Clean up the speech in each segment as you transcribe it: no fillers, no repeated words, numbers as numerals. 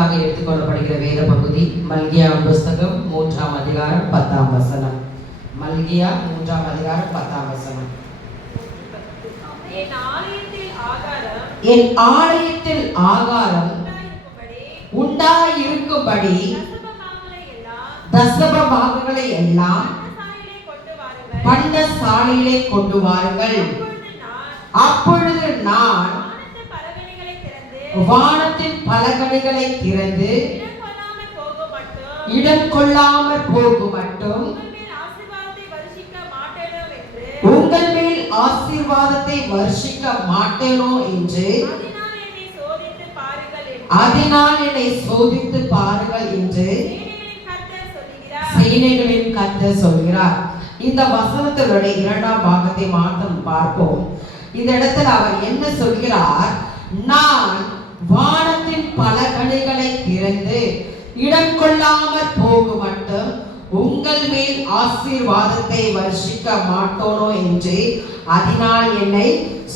நமக்காக எடுத்துக்கொள்ளப்படுகிற வேத பகுதி மல்கியா புஸ்தகம் 3ஆம் அதிகாரம் 10ஆம் வசனம். மல்கியா 3ஆம் அதிகாரம் 10ஆம் வசனம். என் ஆலயத்தில் ஆகாரம் உண்டாயிருக்கும்படி தசம பாகங்களை எல்லாம் பண்டசாலையிலே கொண்டு வாருங்கள். அப்பொழுது நான் வானத்தின் பலகணிகளை திறந்து இடம் கொள்ளாமற் போகும் மட்டும் உங்கள் மேல் ஆசீர்வாதத்தை வர்ஷிக்க மாட்டேனோ என்று அதனால் என்னை சோதித்து பாருங்கள் என்று சேனைகளின் கர்த்தர் சொல்கிறார். இந்த வசனத்தினுடைய 2ஆம் பாகத்தை மாத்திரம் பார்ப்போம். இந்த இடத்துல அவர் என்ன சொல்கிறார்? நான் வானத்தின் பலகணிகளை திறந்து இடம் கொள்ளாமற் போகும் மட்டும் உங்கள் மேல் ஆசீர்வாதத்தை வர்ஷிக்க மாட்டோனோ என்று அதனால் என்னை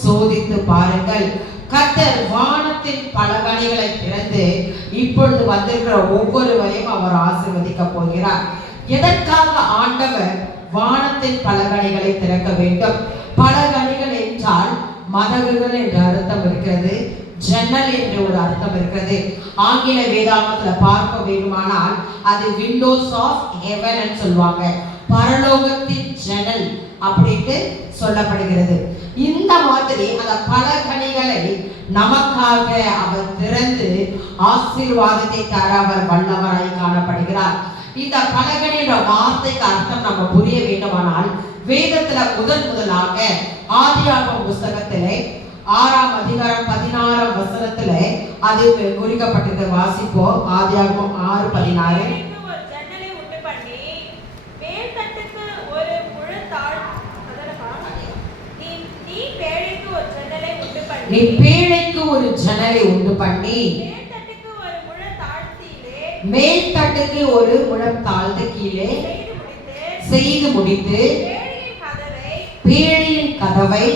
சோதித்து பாருங்கள். கர்த்தர் வானத்தின் பலகணிகளை திறந்து இப்பொழுது வந்திருக்கிற ஒவ்வொருவரையும் அவர் ஆசீர்வதிக்க போகிறார். எதற்காக ஆண்டவர் வானத்தின் பலகணிகளை திறக்க வேண்டும்? பலகணிகள் என்றால் மதகுகள் என்ற அர்த்தம் இருக்கிறது, ஜன்னல் என்ற ஒரு அர்த்தம் இருக்கிறது. ஆங்கில வேதாகமத்துல பார்க்க வேண்டுமானால் அது விண்டோஸ் ஆஃப் ஹெவன் சொல்லுவாங்க, பரலோகத்தின் ஜன்னல் அப்படின்ட்டு சொல்லப்படுகிறது. இந்த மாதிரி அந்த பலகணிகளை நமக்காக அவர் திறந்து ஆசீர்வாதத்தை தர அவர் வல்லவராய் காணப்படுகிறார். இந்த பலகணியோட வார்த்தைக்கு அர்த்தம் நம்ம புரிய வேண்டுமானால் வேதத்துல முதலாக ஆதியாகமம் புஸ்தகத்திலே 6ஆம் அதிகாரம் 16ஆம் வசனத்திலே அது குறிக்கப்பட்டது. வாசிப்போம். ஆதியாகமம் 6:16. நீ பேழைக்கு ஒரு ஜன்னலை உண்டு பண்ணி மேல் தட்டுக்கு ஒரு முழம் தாழ்ந்து கீழே செய்து முடித்து பேழையின் கதவை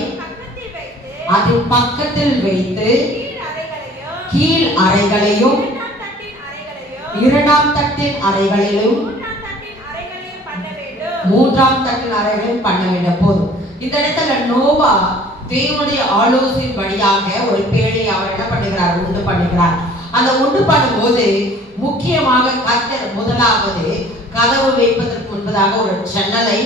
அதன் பக்கத்தில் வைத்து கீழ் அறைகளையும் 2ஆம் தட்டின் அறைகளிலும் 3ஆம் தட்டின் அறைகளையும் பண்ண வேண்டும். போதும். இந்த இடத்துல நோவா தேவனுடைய ஆலோசனை வழியாக ஒரு பேழையை அவர் என்ன பண்ணுகிறார்? உண்டு பண்ணுகிறார். அந்த உண்டு பண்ணும்போது முக்கியமாக கர்த்தர் முதலாவது கதவு வைப்பதற்கு முன்பதாக ஒரு ஜன்னலை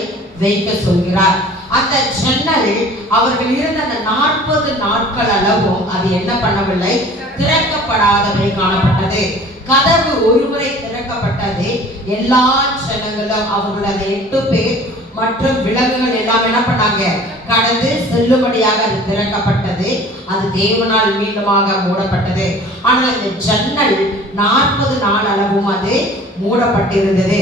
வைக்க சொல்கிறார். அந்த ஜன்னல் அவர்கள் இருந்த அந்த 40 நாட்கள் அளவும் அது என்ன பண்ணவில்லை? திறக்கப்படாதவை காணப்பட்டது. கதவு ஒருமுறை திறக்கப்பட்டது. எல்லா ஜனங்களும் அவர்கள் அந்த 8 பேர் மற்றும் விலங்குகள் எல்லாம் என்ன பண்ணாங்க? கடந்து செல்லும்படியாக அது திறக்கப்பட்டது. அது தேவனால் மீண்டுமாக மூடப்பட்டது. ஆனால் இந்த ஜன்னல் 40 நாள் அளவும் அது மூடப்பட்டிருந்தது.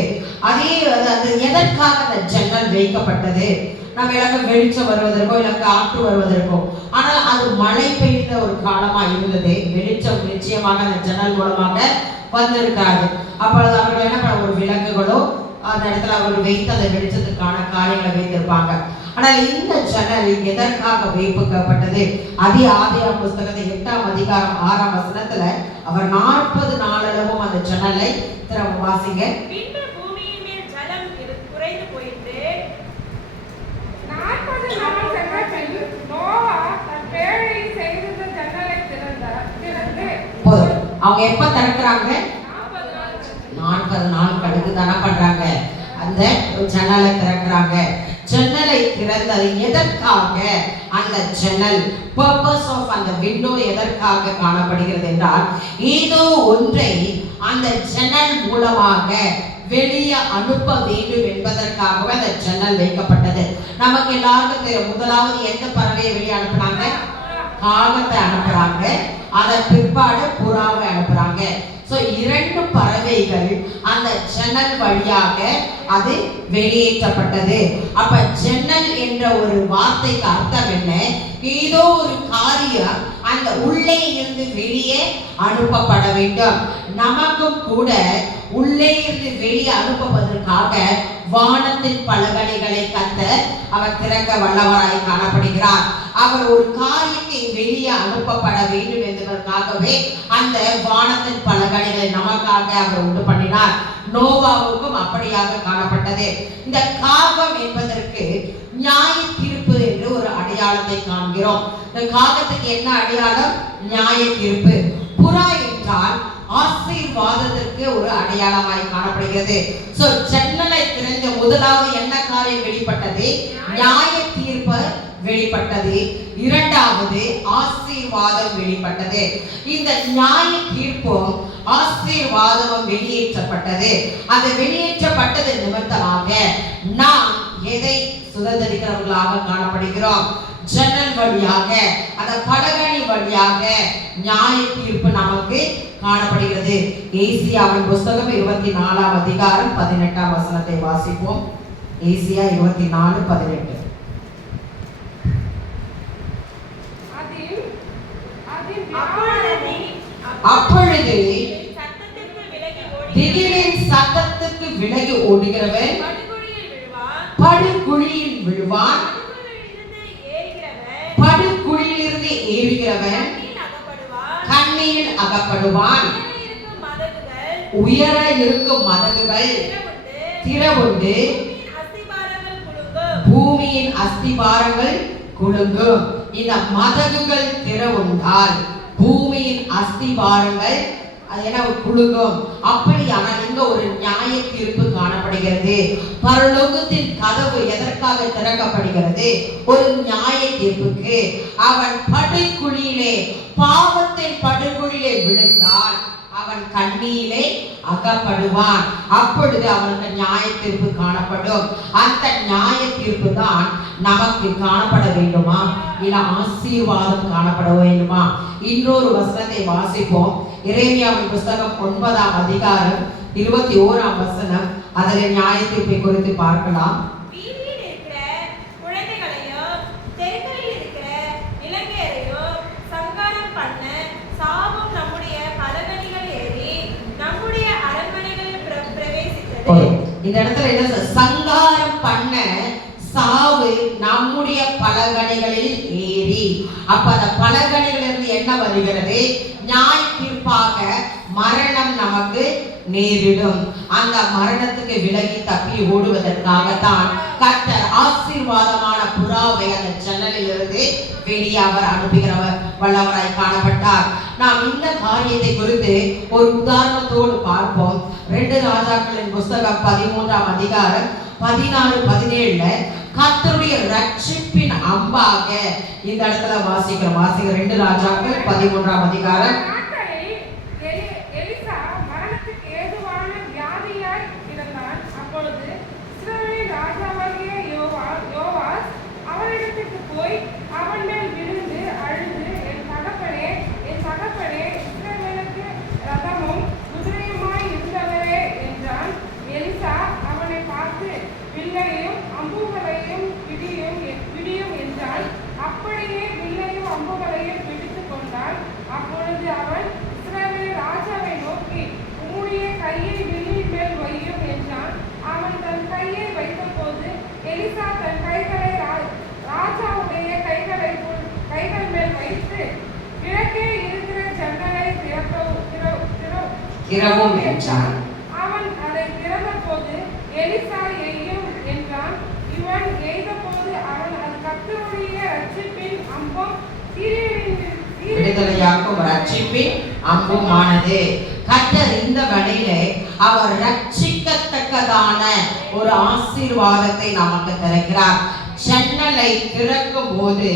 அதே அது எதற்காக அந்த ஜன்னல் வைக்கப்பட்டது? நம்ம எல்லாம் வெளிச்சம் வருவதற்கோ இல்லை காற்று வருவதற்கோ. ஆனால் அது மழை பெய்த ஒரு காலமா இருந்தது. வெளிச்சம் நிச்சயமாக அந்த ஜன்னல் மூலமாக வந்திருக்காது. அப்பொழுது அவர்கள் என்ன பண்ண, ஒரு விலங்குகளோ அந்த இடத்துல அவர்கள் வைத்து அந்த வெளிச்சத்துக்கான காரியங்களை வைத்திருப்பாங்க. ஆனால் இந்த ஜன்னல் எதற்காக வைக்கப்பட்டது? அதே ஆதியாகமம் புஸ்தகத்தை 8ஆம் அதிகாரம் 6ஆம் வசனத்துல அவர் 40 நாளளவும் அந்த ஜன்னலை வாசிங்க. பூமியின் மேல் ஜலம் குறைந்து போயிட்டு 40 நாள் சென்றபின் நோவா தன் பேழையை செய்து ஜன்னலை திறந்து போதும். அவங்க எப்ப திறக்கிறாங்க? 40 நாள் கழித்து தானே பண்றாங்க அந்த ஜன்னலை திறக்கிறாங்க. ஜன்னலை திறந்தது எதற்காக? அந்த ஜன்னல் பர்பஸ் ஆஃப் அந்த விண்டோ எதற்காக காணப்படுகிறது என்றால் ஏதோ ஒன்றை அந்த ஜன்னல் மூலமாக வெளியே அனுப்ப வேண்டும் என்பதற்காகவே அந்த ஜன்னல் வைக்கப்பட்டது. நமக்கு எல்லாருக்கும் தெரியும், முதலாவது எந்த பறவையை வெளியே அனுப்புனாங்க? காகத்தை அனுப்புறாங்க. அதன் பிற்பாடு புறாவை அனுப்புறாங்க. சோ 2 பறவைகள் அந்த ஜன்னல் வழியாக அது வெளியேற்றப்பட்டது. அப்ப ஜன்னல் என்ற ஒரு வார்த்தைக்கு அர்த்தம் என்ன? ஏதோ ஒரு காரியம் அந்த உள்ளே இருந்து வெளியே அனுப்பப்பட வேண்டும். நமக்கும் கூட உள்ளே இருந்து வெளியே அனுப்புவதற்காக வானத்தின் பலகணிகளை கர்த்தர் அவர் திறக்க வல்லவராய் காணப்படுகிறார். அவர் ஒரு காரியத்தை வெளியே அனுப்பப்பட வேண்டும் என்பதற்காகவே அந்த வானத்தின் பலகணிகளை நமக்காக அவர் உண்டு பண்ணினார். நோவாவுக்கும் அப்படியாக காணப்பட்டது. இந்த காகம் என்பதற்கு நியாய தீர்ப்பு என்று ஒரு அடையாளத்தை காண்கிறோம். இந்த காகத்துக்கு என்ன அடையாளம்? நியாய தீர்ப்பு. புறா என்றால் ஆசீர்வாதத்திற்கு ஒரு அடையாளமாய் காணப்படுகிறது. சோ ஜன்னலை திறந்த முதலாவது என்ன காரியம் வெளிப்பட்டது? நியாய தீர்ப்பு வெளிப்பட்டது. இரண்டாவது ஆசீர்வாதம் வெளிப்பட்டது. இந்த நியாய தீர்ப்பும் ஆசீர்வாதமும் வெளியேற்றப்பட்டது. அந்த வெளியேற்றப்பட்டது நிமித்தமாக நாம் எதை சுதந்திரிக்கிறவர்களாக காணப்படுகிறோம்? ஜன்னல் வழியாக, அந்த பலகணி வழியாக நியாய தீர்ப்பு நமக்கு காணப்படுகிறது. ஏசியாவின் புஸ்தகம் 24ஆம் அதிகாரம் 18ஆம் வசனத்தை வாசிப்போம். ஏசியா 24:18. அப்பொழுது திகிலின் சத்தத்துக்கு விலகி ஓடுகிறவன் படுகுழியில் விழுவான், படுகுழியிலிருந்து ஏறுகிறவன் கண்ணியில் அகப்படுவான். உயர இருக்கும் மதகுகள் திறவுண்டு பூமியின் அஸ்திபாரங்கள் குலுங்கும். இந்த மதகுகள் திறவுண்டால் பூமியின் அஸ்திபாரங்கள் குலுங்கும். அப்படியானால் இங்க ஒரு நியாய தீர்ப்பு காணப்படுகிறது. பரலோகத்தின் கதவு எதற்காக திறக்கப்படுகிறது? ஒரு நியாய தீர்ப்புக்கு. அவன் படுகுழியிலே, பாவத்தின் படுகுழியிலே விழுந்தால் அவன் கண்ணியிலே அகப்படுவான். அப்பொழுது அவனுக்கு நியாய தீர்ப்பு காணப்படும். அந்த நியாய தீர்ப்பு தான் நமக்கு காணப்பட வேண்டுமா, இல்ல ஆசீர்வாதம் காணப்பட வேண்டுமா? இன்னொரு வசனத்தை வாசிப்போம். எரேமியாவின் புஸ்தகம் 9ஆம் அதிகாரம் 21ஆம் வசனம். அதில் நியாய தீர்ப்பை குறித்து பார்க்கலாம். இந்த இடத்துல என்ன? சங்காரம் பண்ண சாவு நம்முடைய பலகணிகளில் ஏறி. அப்ப அந்த பலகணிகளிலிருந்து என்ன வருகிறது? நியாய தீர்ப்பாக மரணம் நமக்கு நேரிடும். அந்த மரணத்துக்கு விலகி தப்பி ஓடுவதற்காகத்தான் கர்த்தர் ஆசீர்வாதமான புறாவை அந்த ஜன்னலில் இருந்து வெளியே அவர் அனுப்புகிறவர் வல்லவராய் காணப்பட்டார். நாம் இந்த காரியத்தை குறித்து ஒரு உதாரணத்தோடு பார்ப்போம். 2 ராஜாக்களின் புஸ்தகம் 13ஆம் அதிகாரம் 16-17 கர்த்தருடைய ரட்சிப்பின் அம்பாக இந்த இடத்துல வாசிக்கிறோம். 2 ராஜாக்கள் 13ஆம் அதிகாரம். அப்படியே வில்லையும் அம்புகளையும் பிடித்துக் கொண்டான். அப்பொழுது அவன் இஸ்ரவேல் ராஜாவை நோக்கி, உம்முடைய கையை வில்லின் மேல் வையும் என்றான். அவன் தன் கையை வைத்த போது எலிசா தன் கைகளை ராஜாவுடைய கைகள் மேல் வைத்து கிழக்கே இருக்கிற ஜன்னலை திறவும் என்றான். அவன் அதை திறந்த போது எலிசா எய்யும் என்றான். இவன் எய்த போது அவன் அது கர்த்தருடைய ரட்சிப்பின் அம்பும் விடுதலையாக்கும் ரட்சிப்பின் அம்புமானது. கர்த்தர் இந்த வழியிலே அவர் ரட்சிக்கத்தக்கதான ஒரு ஆசீர்வாதத்தை நமக்கு தருகிறார். ஜன்னலை திறக்கும் போது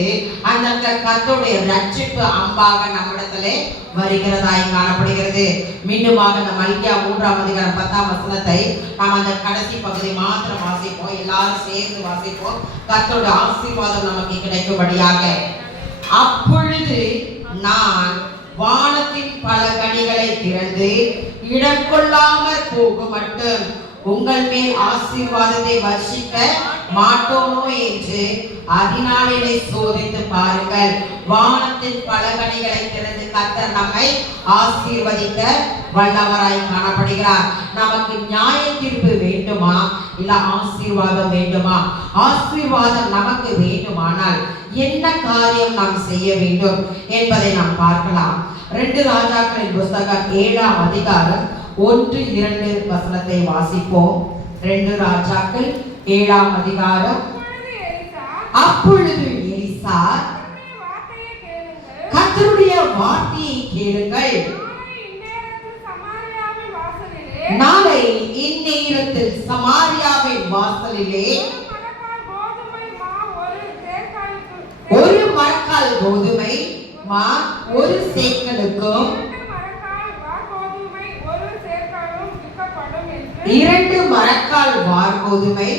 அந்த கர்த்தருடைய ரட்சிப்பு அம்பாக நம்மிடத்திலே வருகிறதாய் காணப்படுகிறது. மீண்டுமாக இந்த மல்கியா 3ஆம் அதிகாரம் 10ஆம் வசனத்தை நாம் அந்த கடைசி பகுதி மாத்திரம் வாசிப்போம். எல்லாரும் சேர்ந்து வாசிப்போம். கர்த்தருடைய ஆசீர்வாதம் நமக்கு கிடைக்கும்படியாக. அப்பொழுது நான் வானத்தின் பல கனிகளை திறந்து இடம் கொள்ளாமற் போகும் மட்டும் உங்கள் மேல் ஆசீர்வாதத்தை வர்ஷிக்க மாட்டோமோ என்று அதனாலே சோதித்து பாருங்கள். வானத்தின் பலகணிகளை திறந்து கர்த்தர் நம்மை ஆசீர்வதிக்க வல்லவராய் காணப்படுகிறார். நமக்கு நியாய தீர்ப்பு வேண்டுமா இல்ல ஆசீர்வாதம் வேண்டுமா? ஆசீர்வாதம் நமக்கு வேண்டுமானால் என்ன காரியம் நாம் செய்ய வேண்டும் என்பதை நாம் பார்க்கலாம். 2 ராஜாக்களின் புத்தகம் 7ஆம் அதிகாரம் 1-2 வசனத்தை வாசிப்போம். 2 ராஜாக்கள் 7ஆம் அதிகாரம். அப்பொழுது எலிசா கர்த்தருடைய வார்த்தையை கேளுங்கள். நாளை இந்நேரத்தில் சமாரியாவின் வாசலிலே ஒரு மரக்கால் கோதுமை மா ஒரு சேக்கலுக்கும் 2 மரக்கால் வார்கோதுமை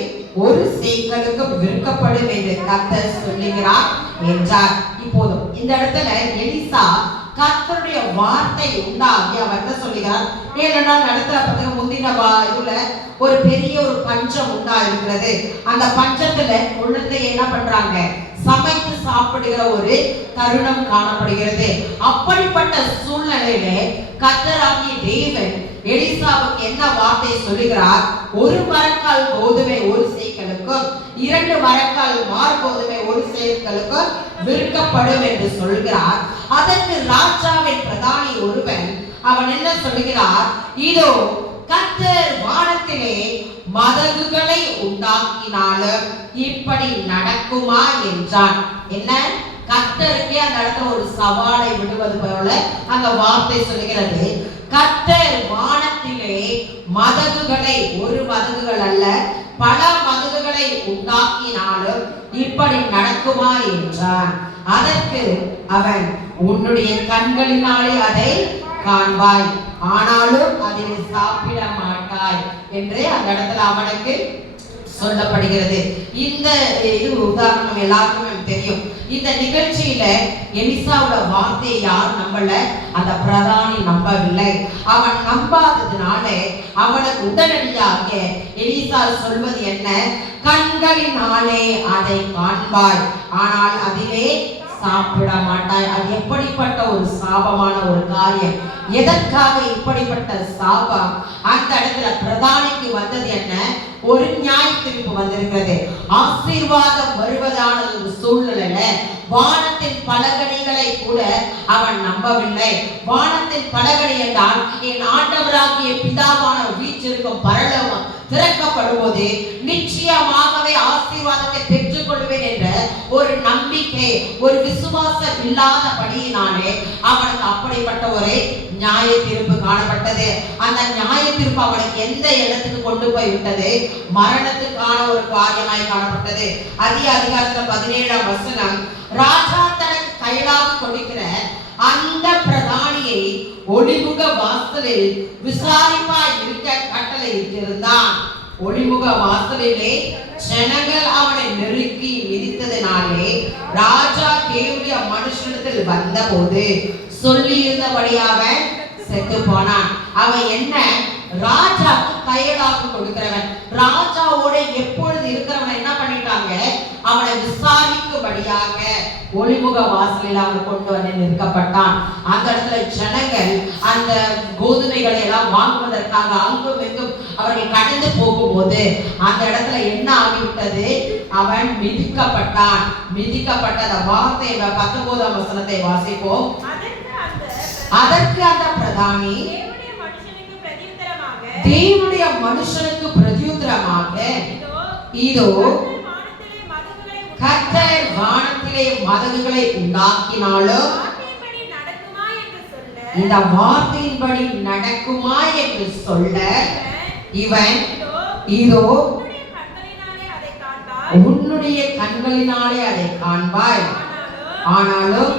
ஒரு சேக்கலுக்கும் விற்கப்படும் என்று கர்த்தர் சொல்லுகிறார் என்றார். இப்போது இந்த இடத்துல எலிசா கர்த்தருடைய வார்த்தை உண்டாகி அவர் என்ன சொல்லுகிறார்? 7 நாள் நடத்துற பத்திர முந்தின இதுல ஒரு பெரிய ஒரு பஞ்சம் உண்டா இருக்கிறது. அந்த பஞ்சத்துல குழந்தையை என்ன பண்றாங்க? சமைத்து சாப்பிடுகிற ஒரு தருணம் காணப்படுகிறது. அப்படிப்பட்ட சூழ்நிலையில கர்த்தராகிய தேவன் எலிசாவுக்கு என்ன வார்த்தை சொல்லுகிறார்? 1 மரக்கால் கோதுமை ஒரு சேக்கலுக்கும் 2 மரக்கால் வார்கோதுமை ஒரு சேக்கலுக்கும் விற்கப்படும் என்று சொல்கிறார். அதற்கு ராஜாவின் பிரதானி ஒருவன் அவன் என்ன சொல்லுகிறார்? இதோ கர்த்தர் வானத்திலே மதகுகளை உண்டாக்கினாலும் இப்படி நடக்குமா என்றான். என்ன? கர்த்தருக்கே அந்த இடத்துல ஒரு சவாலை விடுவது போல அந்த வார்த்தை சொல்லுகிறது. கர்த்தர் வானத்திலே மதகுகளை, ஒரு மதகுகள் அல்ல பல மதகுகளை உண்டாக்கினாலும் இப்படி நடக்குமா என்றான். அதற்கு அவன், உன்னுடைய கண்களினாலே அதை காண்பாய், ஆனாலும் அதில் சாப்பிட மாட்டாய் என்று அந்த இடத்துல அவனுக்கு சொல்லப்படுகிறது. இந்த இது உதாரணம் எல்லாருக்குமே தெரியும். இந்த நிகழ்ச்சியில எலிசாவோட வார்த்தையை யார் நம்பல? அந்த பிரதானி நம்பவில்லை. அவன் நம்பாததுனால அவனுக்கு உடனடியாக எலிசா சொல்வது என்ன? கண்களினாலே அதை காண்பாய், ஆனால் அதிலே சாப்பிட மாட்டாய். அது எப்படிப்பட்ட ஒரு சாபமான ஒரு காரியம்! எதற்காக இப்படிப்பட்ட சாபம்? அந்த இடத்துல பிரதானிக்கு வந்தது என்ன? ஒரு நியாய தீர்ப்பு வந்திருக்கிறது. ஆசீர்வாதம் வருவதான ஒரு சூழ்நிலையில வானத்தின் பலகணிகளை கூட அவன் நம்பவில்லை. வானத்தின் பலகணி என்றால் என் ஆண்டவராகிய பிதாவான வீற்றிருக்கும் பரலோகம் திறக்கப்படும் போது நிச்சயமாகவே ஆசீர்வாதத்தை பெற்றுக் கொள்வேன் என்ற ஒரு நம்பிக்கை, ஒரு விசுவாசம் இல்லாதபடியினாலே அவனுக்கு அப்படிப்பட்ட ஒரு நியாய தீர்ப்பு காணப்பட்டது. அந்த நியாய தீர்ப்பு அவனுக்கு எந்த இடத்துக்கு கொண்டு போய் விட்டது? மரணத்துக்கான ஒரு காரியமாய் காணப்பட்டது. அதிகாரத்துல 17ஆம் வசனம், ராஜா தனக்கு கையிலாக கொடுக்கிற அந்த பிரதானியை ஒளிமுக வாசலில் விசாரிப்பாய் இருக்க கட்டளை இட்டிருந்தான். ஒளிமுக வாசலிலே ஜனங்கள் அவனை நெருக்கி மிதித்ததினாலே ராஜா தேவனுடைய மனுஷனிடத்தில் வந்தபோது சொல்லி இருந்தபடியாக செத்து போனான். அவன் என்ன? ராஜா கையலாக கொடுக்கிறவன், ராஜாவோட எப்பொழுது இருக்கிறவன் என்ன பண்ணிட்டாங்க? அவனை விசாரிக்கும்படியாக ஒளிமுக வாசலில் அவன் கொண்டு வந்து நிற்கப்பட்டான். அந்த இடத்துல ஜனங்கள் அந்த கோதுமைகளை எல்லாம் வாங்குவதற்காக அங்கும் எங்கும் அவர்கள் கடந்து போகும்போது அந்த இடத்துல என்ன ஆகிவிட்டது? அவன் மிதிக்கப்பட்டான். மிதிக்கப்பட்ட அந்த வார்த்தை 19ஆம் வசனத்தை வாசிப்போம். அதற்கு அந்த பிரதானி தேவனுடைய மனுஷனுக்கு பிரதியுத்தரமாக, இதோ கர்த்தர் வானத்திலே மதகுகளை உண்டாக்கினாலும் இந்த வார்த்தையின்படி நடக்குமா என்று சொல்ல இவன், இதோ உன்னுடைய கண்களினாலே அதை காண்பாய், ஆனாலும்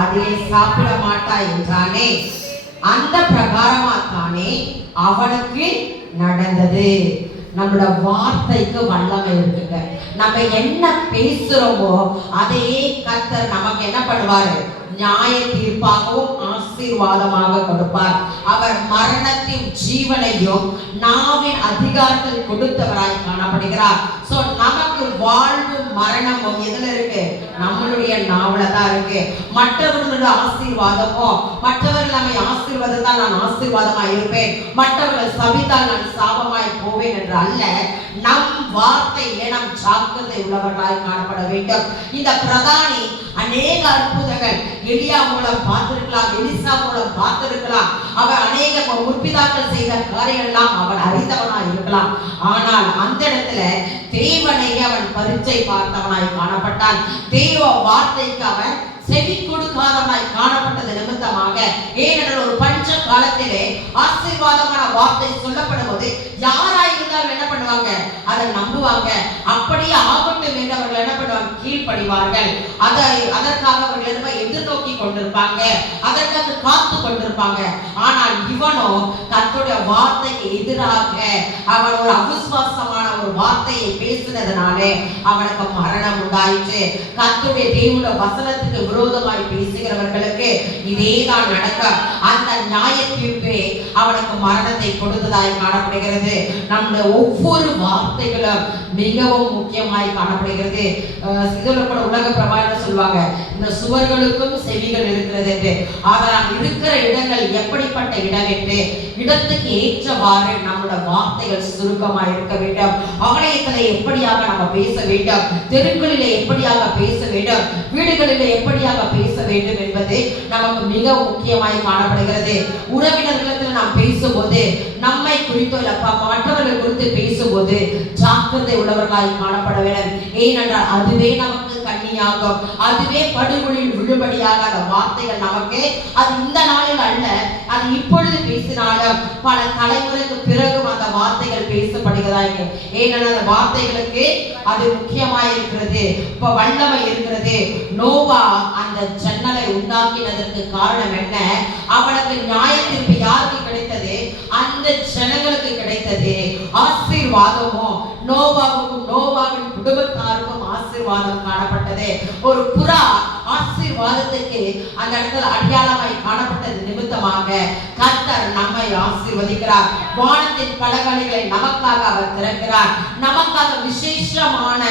அதிலே சாப்பிட மாட்டாய் என்றானே. அந்த பிரகாரமாத்தானே அவனுக்கு நடந்தது. நம்மளோட வார்த்தைக்கு வல்லமை இருக்குங்க. நம்ம என்ன பேசுறோமோ அதையே கர்த்தர் நமக்கு என்ன பண்ணுவாரு? நியாய தீர்ப்பாகவும் ஆசீர்வாதமாக கொடுப்பார். அவர் மரணத்தின் ஜீவனையும் நாவின் அதிகாரத்தையும் அதிகாரத்தில் கொடுத்தவராய் காணப்படுகிறார். சோ நமக்கு வாழ்வும் மரணமும் எதுல இருக்கு? நம்மளுடைய நாவல தான் இருக்கு. மற்றவர்களுடைய ஆசீர்வாதமோ, மற்றவர்கள் நம்மை ஆசீர்வாதத்தால் நான் ஆசீர்வாதமாய் இருப்பேன், மற்றவர்கள் சபித்தால் நான் சாபமாய் போவேன் என்று அல்ல. நம் வார்த்தையிலே நாம் ஜாக்கிரதை உள்ளவர்களாய் காணப்பட வேண்டும். இந்த பிரதானி அநேக அற்புதங்கள் எலியா மூலம் பார்த்திருக்கலாம், எலிசா மூலம் பார்த்திருக்கலாம். அவர் அநேக முற்பிதாக்கள் செய்த காரியங்கள் எல்லாம் அவன் அறிந்தவனாய் இருக்கலாம். ஆனால் அந்த இடத்துல தேவனை அவன் பரீட்சை பார்த்தவனாய் காணப்பட்டான். தேவ வார்த்தைக்கு அவன் செவி கொடுக்காதவனாய் காணப்பட்டது நிமித்தமாக, ஏனென்றால் ஒரு பஞ்ச காலத்திலே ஆசீர்வாதமான வார்த்தை சொல்லப்படும் போது யாராயிருந்தாலும் என்ன பண்ணுவாங்க? அதை நம்புவாங்க. அப்படியே ஆகட்டும் என்று அவர்கள் என்ன பண்ணுவாங்க? கீழ்ப்படிவார்கள். அதற்காக அவர்கள் எதிர்நோக்கி கொண்டிருப்பாங்க, அதற்காக காத்து கொண்டிருப்பாங்க. ஆனால் இவனோ கர்த்தருடைய வார்த்தைக்கு எதிராக அவன் ஒரு அவிசுவாசமான ஒரு வார்த்தையை பேசினதுனாலே அவனுக்கு மரணம் உண்டாயிற்று. கர்த்தருடைய தேவனுடைய வசனத்துக்கு விரோதமாய் பேசுகிறவர்களுக்கு இதேதான் நடக்கும். அந்த நியாய தீர்ப்பே அவனுக்கு மரணத்தை கொடுத்ததாய் காணப்படுகிறது. நம்முடைய ஒவ்வொரு வார்த்தைகளும் மிகவும் முக்கியமாய் காணப்படுகிறது. இதுல கூட உலக பிரமாணம் சொல்லுவாங்க, இந்த சுவர்களுக்கும் செவிகள் இருக்கிறது என்று. ஆனால் இருக்கிற இடங்கள் எப்படிப்பட்ட இடம் என்று இடத்துக்கு ஏற்றவாறு நம்முடைய வார்த்தைகள் சுருக்கமாய் இருக்க வேண்டும். ஆலயத்திலே எப்படியாக நம்ம பேச வேண்டும், தெருக்களிலே எப்படியாக பேச வேண்டும், வீடுகளிலே எப்படியாக பேச வேண்டும் என்பது நமக்கு மிக முக்கியமாய் காணப்படுகிறது. உறவினர்களிடத்தில் நாம் பேசும்போது, நம்மை குறித்தோ மற்றவர்கள் குறித்து பேசும்போது ஜாக்கிரதை உள்ளவர்களாய் காணப்பட வேண்டும். ஏனென்றால் அதுவே நமக்கு கண்ணியாகும், அதுவே படுகொலில் விழுபடியாக அந்த வார்த்தைகள் நமக்கு, அது இந்த நாளில் அல்ல, அது இப்பொழுது பேசினாலும் பல தலைமுறைக்கு பிறகும் அந்த வார்த்தைகள் பேசப்படுகிறாங்க. ஏனென்றால் அந்த வார்த்தைகளுக்கு அது முக்கியமாய் இருக்கிறது, இப்ப வல்லமை இருக்கிறது. நோவா அந்த ஜன்னலை உண்டாக்கினதற்கு காரணம் என்ன? அவனுக்கு நியாய தீர்ப்பு யாருக்கு கிடைத்தது? அந்த ஜனங்களுக்கு கிடைத்தது. ஆசீர்வாதமோ நோவாவுக்கும் நோவாவின் குடும்பத்தாருக்கும் ஆசீர்வாதம் காணப்பட்டது. ஒரு புறா ஆசீர்வாதத்துக்கு அந்த இடத்துல அடையாளமாய் காணப்பட்டது நிமித்தமாக கர்த்தர் நம்மை ஆசீர்வதிக்கிறார். வானத்தின் பலகணிகளை நமக்காக அவர் திறக்கிறார். நமக்காக விசேஷமான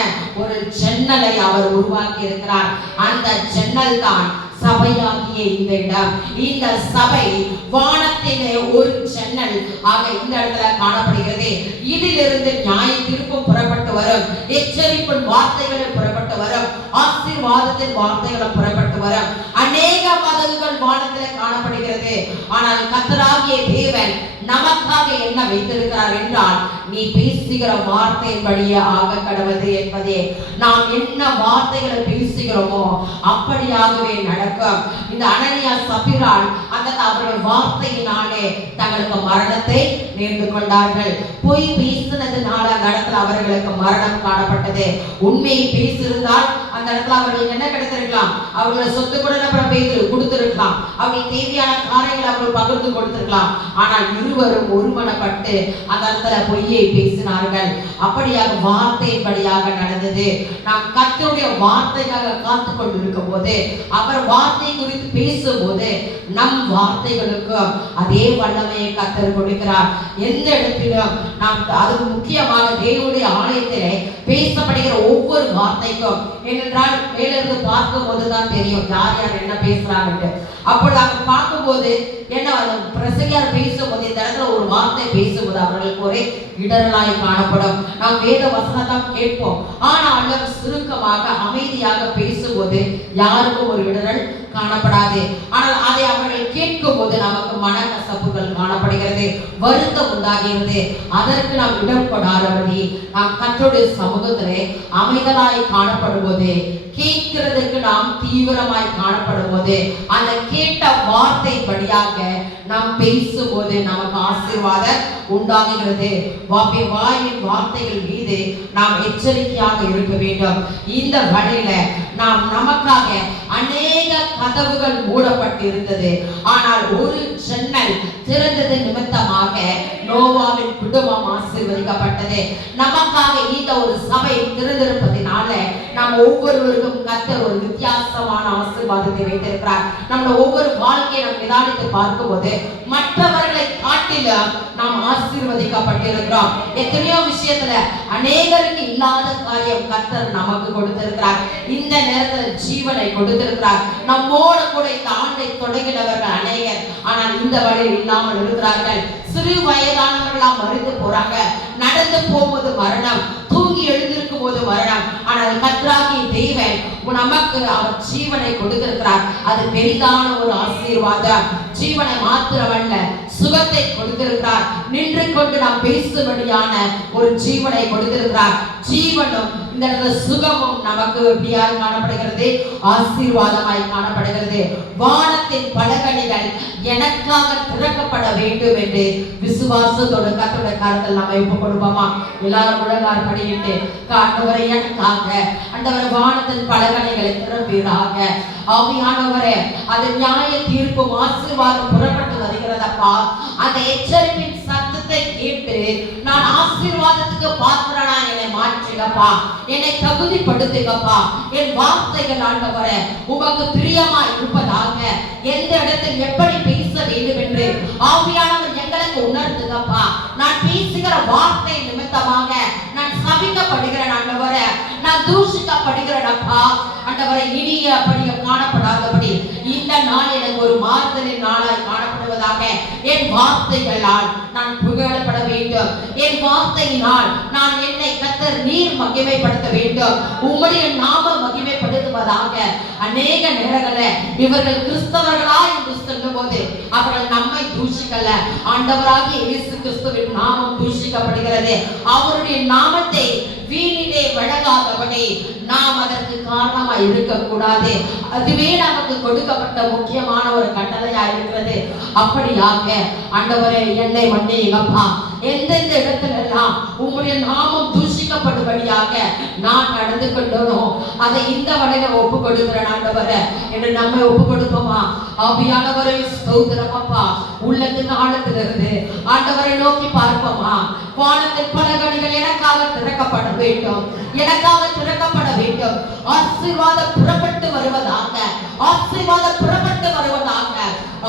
ஒரு ஜன்னலை அவர் உருவாக்கி இருக்கிறார். அந்த ஜன்னல் தான் சபையாகிய இந்த இடம். இந்த சபை வானத்திலே ஒரு ஜன்னல் ஆக இந்த இடத்துல காணப்படுகிறது. இதிலிருந்து நியாய தீர்ப்பும் புறப்பட்டு வரும், எச்சரிப்பின் வார்த்தைகளும் புறப்பட்டு வரும், ஆசீர்வாதத்தின் வார்த்தைகளும் புறப்பட்டு வரும். அநேக மதங்கள் வானத்திலே காணப்படுகிறது. ஆனால் கர்த்தராகிய தேவன் நமக்காக என்ன வைத்திருக்கிறார் என்றால், நீ பேசுகிற வார்த்தையின்படியே ஆக கடவுது என்பதே. நாம் என்ன வார்த்தைகளை பேசுகிறோமோ அப்படியாகவே நடக்கும். இந்த அனனியா சபிரால் அந்த அவர்கள் வார்த்தையினாலே தங்களுக்கு மரணத்தை நேர்ந்து கொண்டார்கள். பொய் பேசினதுனால அந்த இடத்துல அவர்களுக்கு மரணம் காணப்பட்டது. உண்மையை பேசியிருந்தால் அந்த இடத்துல அவர்களுக்கு என்ன கிடைத்திருக்கலாம்? அவர்களை சொத்து கூட கொடுத்திருக்கலாம், அவர்களுக்கு தேவையான காரியங்களை அவர்கள் பகிர்ந்து கொடுத்திருக்கலாம். ஆனால் இருவரும் ஒருமனப்பட்டு அந்த இடத்துல பொய்யை பேசினார்கள். அப்படியாக வார்த்தையின்படியாக நடந்தது. நாம் கர்த்தருடைய வார்த்தைக்காக காத்து கொண்டிருக்கும் போது, அவர் வார்த்தை குறித்து பேசும்போது நம் வார்த்தைகளுக்கும் அதே வல்லமையை கர்த்தர் கொடுக்கிறார். எந்த இடத்திலும் நாம் அது முக்கியமாக தேவனுடைய ஆலயத்திலே பேசப்படுகிற ஒவ்வொரு வார்த்தைக்கும், ஏனென்றால் மேலிருந்து பார்க்கும் போதுதான் தெரியும் யார் யார் என்ன பேசுறாங்க. அப்படி அவங்க பார்க்கும்போது என்ன, பிரசங்கியார் பேசும்போது இந்த இடத்துல ஒரு வார்த்தை பேசும்போது அவர்களுக்கு ஒரே இடரலாய் காணப்படும். நாம் வேத வசனத்தான் கேட்போம், ஆனால் சுருக்கமாக அமைதியாக பேசும்போது யாருக்கும் ஒரு இடரல் காணப்படாது. ஆனால் அதை அவர்கள் கேட்கும் போது நமக்கு மனக்கசப்புகள் காணப்படுகிறது, வருத்தம் உண்டாகிறது. அதற்கு நாம் இடம் கொடாதபடி நாம் கர்த்தருடைய சமூகத்திலே அமைதலாய் காணப்படும் போது, கேட்கிறதுக்கு நாம் தீவிரமாய் காணப்படும் போது, அந்த கேட்ட வார்த்தை படியாக நாம் பேசும்போது நமக்கு ஆசீர்வாதம் உண்டாகிறது. வாயின் வார்த்தைகள் மீது நாம் எச்சரிக்கையாக இருக்க வேண்டும். இந்த வழியில நாம் நமக்காக அநேக கதவுகள் மூடப்பட்டு இருந்தது, ஆனால் ஒரு ஜன்னல் திறந்தது நிமித்தமாக நோவாவின் குடும்பம் ஆசீர்வதிக்கப்பட்டது. நமக்காக இந்த ஒரு சபை திறந்திருப்பதினால நாம் ஒவ்வொருவருக்கும் கர்த்தர் ஒரு வித்தியாசமான ஆசீர்வாதத்தை வைத்திருக்கிறார். நம்முடைய ஒவ்வொரு வாழ்க்கையை நாம் நிதானித்து பார்க்கும்போது மற்றவர்களை காட்டிலும் நாளிலும் நாம் ஆசீர்வதிக்கப்பட்டிருக்கிறோம். எத்தனையோ விஷயத்துல அநேகருக்கு இல்லாத காரியம் கர்த்தர் நமக்கு கொடுத்திருக்கிறார். இந்த நேரத்தில் ஜீவனை கொடுத்திருக்கிறார். நம்மோட கூட இந்த ஆண்டை தொடங்கினவர்கள் அநேகர், ஆனால் இந்த வழியில் இல்லாமல் இருக்கிறார்கள். சிறு வயதானவர்களா மறித்து போறாங்க. நடந்து போகும்போது மரணம், தூங்கி எழுந்திருக்கும் போது மரணம். ஆனால் கர்த்தராகிய தேவன் நமக்கு அவர் ஜீவனை கொடுத்திருக்கிறார். அது பெரிதான ஒரு ஆசீர்வாதம். ஜீவனை மாத்திரமல்ல, சுகத்தை கொடுத்திருக்கிறார். நின்று கொண்டு நாம் பேசும்படியான ஒரு ஜீவனை கொடுத்திருக்கிறார். ஜீவனும் இந்த சுகமும் நமக்கு எப்படியாய் காணப்படுகிறது? ஆசீர்வாதமாய் காணப்படுகிறது. வானத்தின் பலகணிகள் எனக்காக திறக்கப்பட வேண்டும் என்று விசுவாசத்தோடு கர்த்தருடைய கரத்தில் நம்ம ஒப்பு கொடுப்போமா? எல்லாரும் முழங்கால் படியிட்டு, ஆண்டவரே எனக்காக ஆண்டவர் வானத்தின் பலகணிகளை திறப்பீராக. ஆவியானவரே, அது நியாய தீர்ப்பும் ஆசீர்வாதம் புறப்பட்டு வருகிறதப்பா. அந்த எச்சரிப்பின் சத்தத்தை கேட்டு நான் ஆசீர்வாதத்துக்கு பாத்திரனா என்னை மாற்றுங்கப்பா, என்னை தகுதிப்படுத்துங்கப்பா. என் வார்த்தைகள் ஆண்டவரே உமக்கு பிரியமாய் இருப்பதாக, எந்த இடத்தில் எப்படி பேச வேண்டும் என்று ஆவியானவர் எங்களுக்கு உணர்த்துங்கப்பா. நான் பேசுகிற வார்த்தை நிமித்தமாக நான் சபிக்கப்படுகிறேன் ஆண்டவரே, நான் தூஷிக்கப்படுகிறேனப்பா ஆண்டவரே. இனிய அப்படியே காணப்படாதபடி இந்த நாள் எனக்கு ஒரு மாறுதலின் நாளாய் காணப்படுவதாக. என் வார்த்தைகளால் நான் புகழப்பட வேண்டும். என் வார்த்தையினால் நான் என்னை கர்த்தர் நீர் மகிமைப்படுத்த வேண்டும். உம்முடைய நாம மகிமைப்படுத்துவதாக. அநேக நேரங்களில் இவர்கள் கிறிஸ்தவர்களா என்று சொல்லும் போது அவர்கள் நம்மை தூஷிக்கல, ஆண்டவராகிய இயேசு கிறிஸ்துவின் நாமம் தூஷிக்கப்படுகிறது. அவருடைய நாமத்தை வீணிலே வழங்காதபடி நாம் அதற்கு காரணமா இருக்கக்கூடாது. அதுவே நமக்கு கொடுக்கப்பட்ட முக்கியமான ஒரு கட்டளையா இருக்கிறது. அப்படியாக ஆண்டவரே என்னை மன்னியுங்கப்பா. எந்தெந்த இடத்துல எல்லாம் உங்களுடைய நாமம் தூஷிக்கப்படும்படியாக நான் நடந்து கொண்டனோ அதை இந்த வழியில ஒப்பு கொடுக்கிறேன் ஆண்டவரே என்று நம்மை ஒப்பு கொடுப்போமா? ஆவியானவரே ஸ்தோத்திரம் அப்பா. உள்ளத்தின் ஆழத்திலிருந்து ஆண்டவரை நோக்கி பார்ப்போமா? வானத்தின் பலகணிகள் எனக்காக திறக்கப்பட வேண்டும், எனக்காக திறக்கப்பட வேண்டும். ஆசீர்வாதம் புறப்பட்டு வருவதாக, ஆசீர்வாதம் புறப்பட்டு வருவதாக.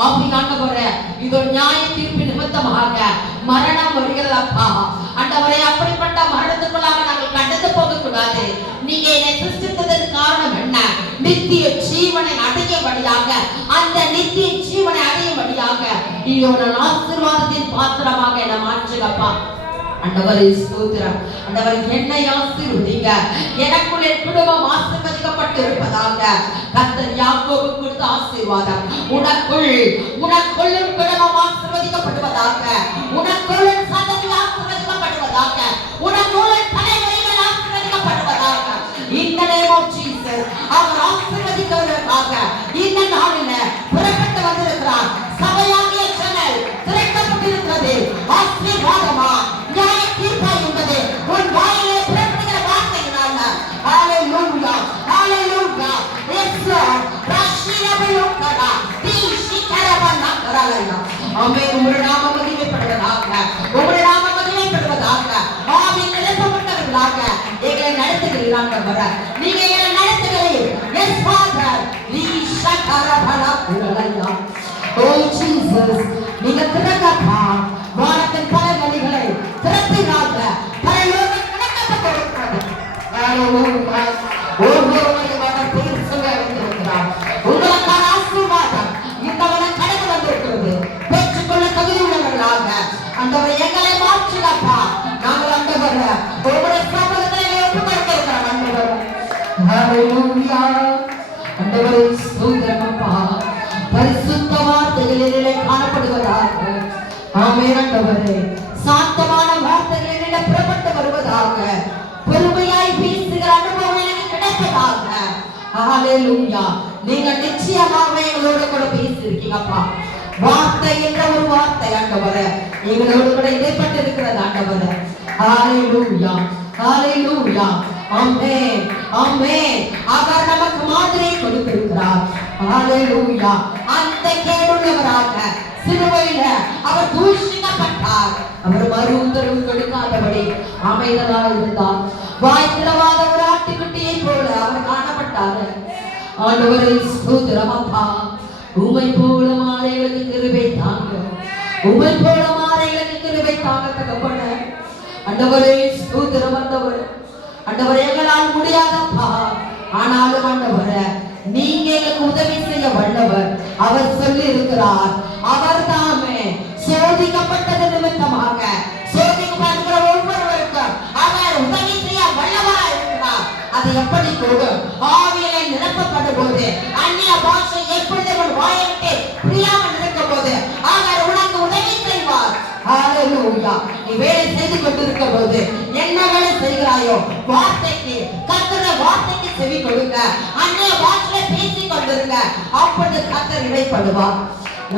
ஆவியானவரே, இது நியாய தீர்ப்பு நிமித்தமாக மரணம் வருகிறதப்பா ஆண்டவரே. அப்படிப்பட்ட மரணத்துக்குள்ளாக நாங்கள் கடந்து போக கூடாது. நீங்க என்னை சிருஷ்டித்ததற்கு காரணம் என்ன? நித்திய ஜீவனை அடையும்படியாக, அந்த நித்திய ஜீவனை அடையும்படியாக இதோ நான் ஆசீர்வாதத்தின் பாத்திரமாக என்னை மாற்றுங்கப்பா. ஆண்டவரே ஸ்தோத்திரம். ஆண்டவரே என்னை ஆசீர்வதிங்க. எனக்குள்ளே குடும்பம் ஆசீர்வதிக்கப்பட்டு இருப்பதாக. கர்த்தர் யாக்கோபுக்கு கொடுத்த ஆசீர்வாதம் உனக்குள் குடும்பம் ஆசீர்வதிக்கப்படுவதாக. உனக்குள் சந்ததி ஆசீர்வதிக்கப்படுவதாக. உனக்குள் தலைமுறைகள் ஆசீர்வதிக்கப்படுவதாக. இந்த name of Jesus அவர் ஆசீர்வதிக்கிறதற்காக இந்த நாளில் புறப்பட்டு வந்திருக்கிறார். சபையாகிய சேனல் திறக்கப்பட்டிருக்கிறது. ஆசீர்வாதமா நியாய தீர்ப்பாய் என்பது உன் வாயிலே புறப்படுகிற வார்த்தையினால. ஹalleluya ஹalleluya. எஸ் ரஷியபலுக்கடா தீஷிகரவனா கரலையா. ஆமென். உம்முடைய நாமம் மகிமைப்படுவதாக, உம்முடைய நாமம் மகிமைப்படுவதாக. ஆமென். நிரப்பப்பட்டவர்களாக எங்களை நடத்துகிறீர்கள். நீங்க எங்களை நடத்துகிறீர்கள். எஸ் ஃபாதர் ரீஷகரபலா கரலையா. ஓ ஜீசஸ், நீங்க திறக்கப்பா வானத்தின் பலகணிகளை திறப்பினாக. பரலோகம் திறக்கப்பட்டிருக்கிறது. ஹalleluya. ஒவ்வொருவரையும் பேசுங்க வைத்திருக்கிறார். உங்களுக்கான ஆசீர்வாதம் இந்த வனம் கடந்து வந்திருக்கிறது. பெற்றுக்கொள்ள தகுதி உள்ளவர்களாக ஆண்டவரே எங்களை மாற்றுங்கப்பா. நாங்கள் ஆண்டவரே உங்களுடைய சமூகத்தை ஒப்புக் கொடுக்கிறோம் ஆண்டவரே. ஹalleluya. ஆண்டவரே ஸ்தோத்திரம் அப்பா. பரிசுத்த வார்த்தைகளிலே காணப்படுவதாக. ஆமென் ஆண்டவரே. சாந்தமான வார்த்தைகளிலே புறப்பட்டு வருவதாக. பொறுமையாய் பேசுகிற அனுபவம் எனக்கு கிடைப்பதாக. ஹalleluya. நீங்க நிச்சயமாக எங்களோட கூட பேசியிருக்கீங்கப்பா. வார்த்தை என்ற ஒரு வார்த்தை ஆண்டவரே எங்களோடு கூட இடைப்பட்டு இருக்கிறது ஆண்டவரே. ஹalleluya ஹalleluya. ஆமென் ஆமென். அவர் நமக்கு மாதிரியை கொடுத்திருக்கிறார். ஹalleluya. அந்த கேடுள்ளவராக சிலுவையில அவர் தூஷிக்கப்பட்டார். அவர் மறு உத்தரவு கொடுக்காதபடி அமைதலாக இருந்தார். வாய் திறவாத ஒரு ஆட்டுக்குட்டியை போல அவர் காணப்பட்டார். ஆண்டவரே ஸ்தோத்திரம் அப்பா. உம்மை போல மாறைகளுக்கு கிருபை தாங்க. உம்மை போல மாறை தாங்க தகப்பனே. ஆண்டவரே ஸ்தோத்திரம் ஆண்டவரே. ஆண்டவரே எங்களால் முடியாதப்பா, ஆனாலும் ஆண்டவரே நீங்க எங்களுக்கு உதவி செய்ய வல்லவர். அவர் சொல்லி இருக்கிறார், அவர் தாமே சோதிக்கப்பட்டது நிமித்தமாக சோதிக்கப்படுகிற ஒவ்வொருவருக்கும் அவர் உதவி செய்ய வல்லவராய் இருக்கிறார். அது எப்படி கூடும்? ஆவியிலே நிரப்பப்படும் போது, அந்நிய பாஷை எப்படி உன் வாயை விட்டு பிரியாமல் இருக்கும் போது அவர் உனக்கு உதவி செய்வார். ஹalleluya. நீ வேலை செய்து கொண்டிருக்கும் போது என்ன வேலை செய்கிறாயோ வார்த்தைக்கு, கர்த்தருடைய வார்த்தைக்கு செவி கொடுங்க. அந்நிய பாஷையில பேசிக் கொண்டிருங்க. அப்பொழுது கர்த்தர் இடைப்படுவார்.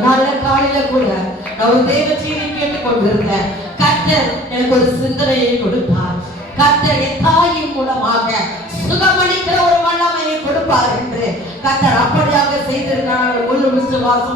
நாளை காலையில கூட நான் ஒரு தேவ செய்தியை கேட்டுக் கொண்டிருந்தேன். கர்த்தர் எனக்கு ஒரு சிந்தனையை கொடுத்தார். கர்த்தர் என் தாயின் மூலமாக சுகமளிக்கிற ஒரு வல்லமையை கொடுப்பார் என்று கர்த்தர் அப்படியாக செய்திருக்கிறார். முழு விசுவாசம்